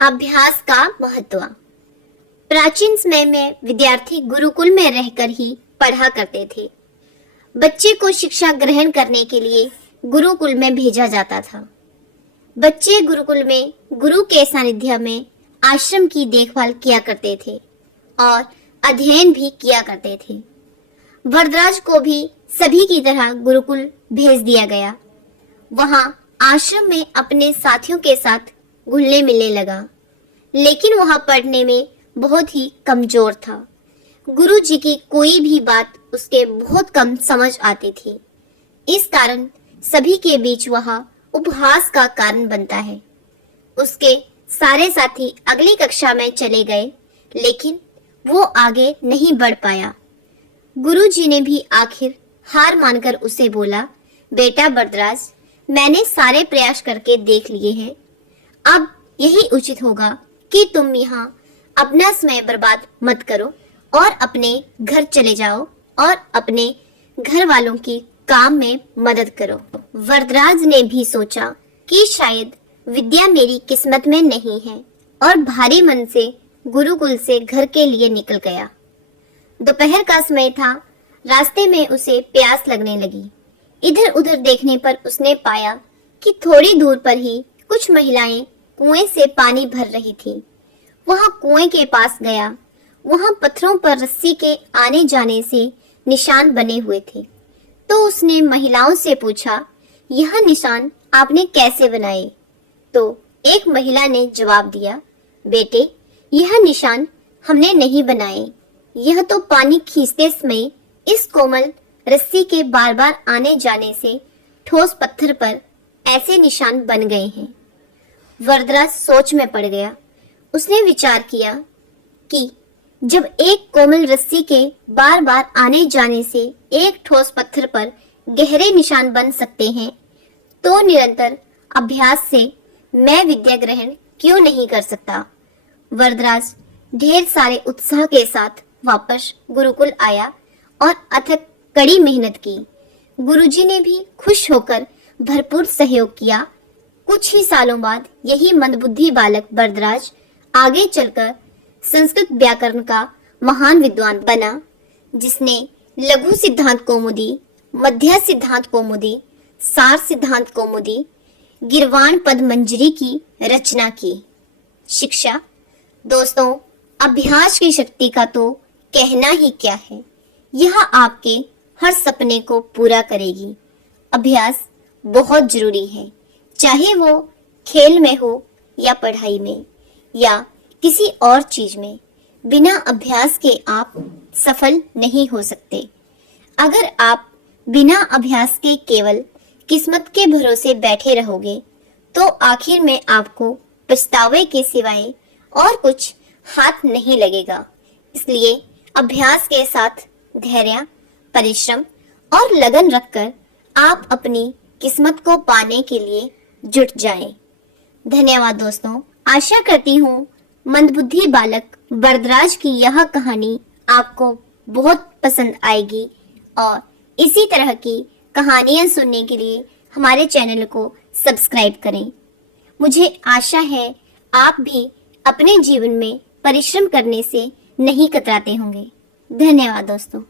अभ्यास का महत्व। प्राचीन समय में विद्यार्थी गुरुकुल में रहकर ही पढ़ा करते थे। बच्चे को शिक्षा ग्रहण करने के लिए गुरुकुल में भेजा जाता था। बच्चे गुरुकुल में गुरु के सानिध्य में आश्रम की देखभाल किया करते थे और अध्ययन भी किया करते थे। वरदराज को भी सभी की तरह गुरुकुल भेज दिया गया। वहां आश्रम में अपने साथियों के साथ घुलने मिलने लगा, लेकिन वह पढ़ने में बहुत ही कमजोर था। गुरु जी की कोई भी बात उसके बहुत कम समझ आती थी। इस कारण सभी के बीच वह उपहास का कारण बनता है। उसके सारे साथी अगली कक्षा में चले गए, लेकिन वो आगे नहीं बढ़ पाया। गुरु जी ने भी आखिर हार मानकर उसे बोला, बेटा वरदराज, मैंने सारे प्रयास करके देख लिए हैं। अब यही उचित होगा कि तुम यहाँ अपना समय बर्बाद मत करो और अपने घर चले जाओ और अपने घर वालों की काम में मदद करो। वरदराज ने भी सोचा कि शायद विद्या मेरी किस्मत में नहीं है और भारी मन से गुरुकुल से घर के लिए निकल गया। दोपहर का समय था। रास्ते में उसे प्यास लगने लगी। इधर उधर देखने पर उसने पाया कि थोड़ी दूर पर ही कुछ महिलाएं कुएं से पानी भर रही थी। वह कुएं के पास गया। वहां पत्थरों पर रस्सी के आने जाने से निशान बने हुए थे। तो उसने महिलाओं से पूछा, यह निशान आपने कैसे बनाए? तो एक महिला ने जवाब दिया, बेटे, यह निशान हमने नहीं बनाए। यह तो पानी खींचते समय इस कोमल रस्सी के बार बार आने जाने से ठोस पत्थर पर ऐसे निशान बन गए हैं। वरदराज सोच में पड़ गया। उसने विचार किया कि जब एक कोमल रस्सी के बार बार आने जाने से एक ठोस पत्थर पर गहरे निशान बन सकते हैं, तो निरंतर अभ्यास से मैं विद्या ग्रहण क्यों नहीं कर सकता। वरदराज ढेर सारे उत्साह के साथ वापस गुरुकुल आया और अथक कड़ी मेहनत की। गुरुजी ने भी खुश होकर भरपूर सहयोग किया। कुछ ही सालों बाद यही मंदबुद्धि बालक वरदराज आगे चलकर संस्कृत व्याकरण का महान विद्वान बना, जिसने लघु सिद्धांत कौमुदी, मध्य सिद्धांत कौमुदी, सार सिद्धांत कौमुदी, गिरवाण पद मंजरी की रचना की। शिक्षा दोस्तों, अभ्यास की शक्ति का तो कहना ही क्या है। यह आपके हर सपने को पूरा करेगी। अभ्यास बहुत जरूरी है, चाहे वो खेल में हो या पढ़ाई में या किसी और चीज में। बिना अभ्यास के आप सफल नहीं हो सकते। अगर आप बिना अभ्यास के केवल किस्मत के भरोसे बैठे रहोगे, तो आखिर में आपको पछतावे के सिवाय और कुछ हाथ नहीं लगेगा। इसलिए अभ्यास के साथ धैर्य, परिश्रम और लगन रखकर आप अपनी किस्मत को पाने के लिए जुट जाएं। धन्यवाद दोस्तों। आशा करती हूँ मंदबुद्धि बालक वरदराज की यह कहानी आपको बहुत पसंद आएगी और इसी तरह की कहानियां सुनने के लिए हमारे चैनल को सब्सक्राइब करें। मुझे आशा है आप भी अपने जीवन में परिश्रम करने से नहीं कतराते होंगे। धन्यवाद दोस्तों।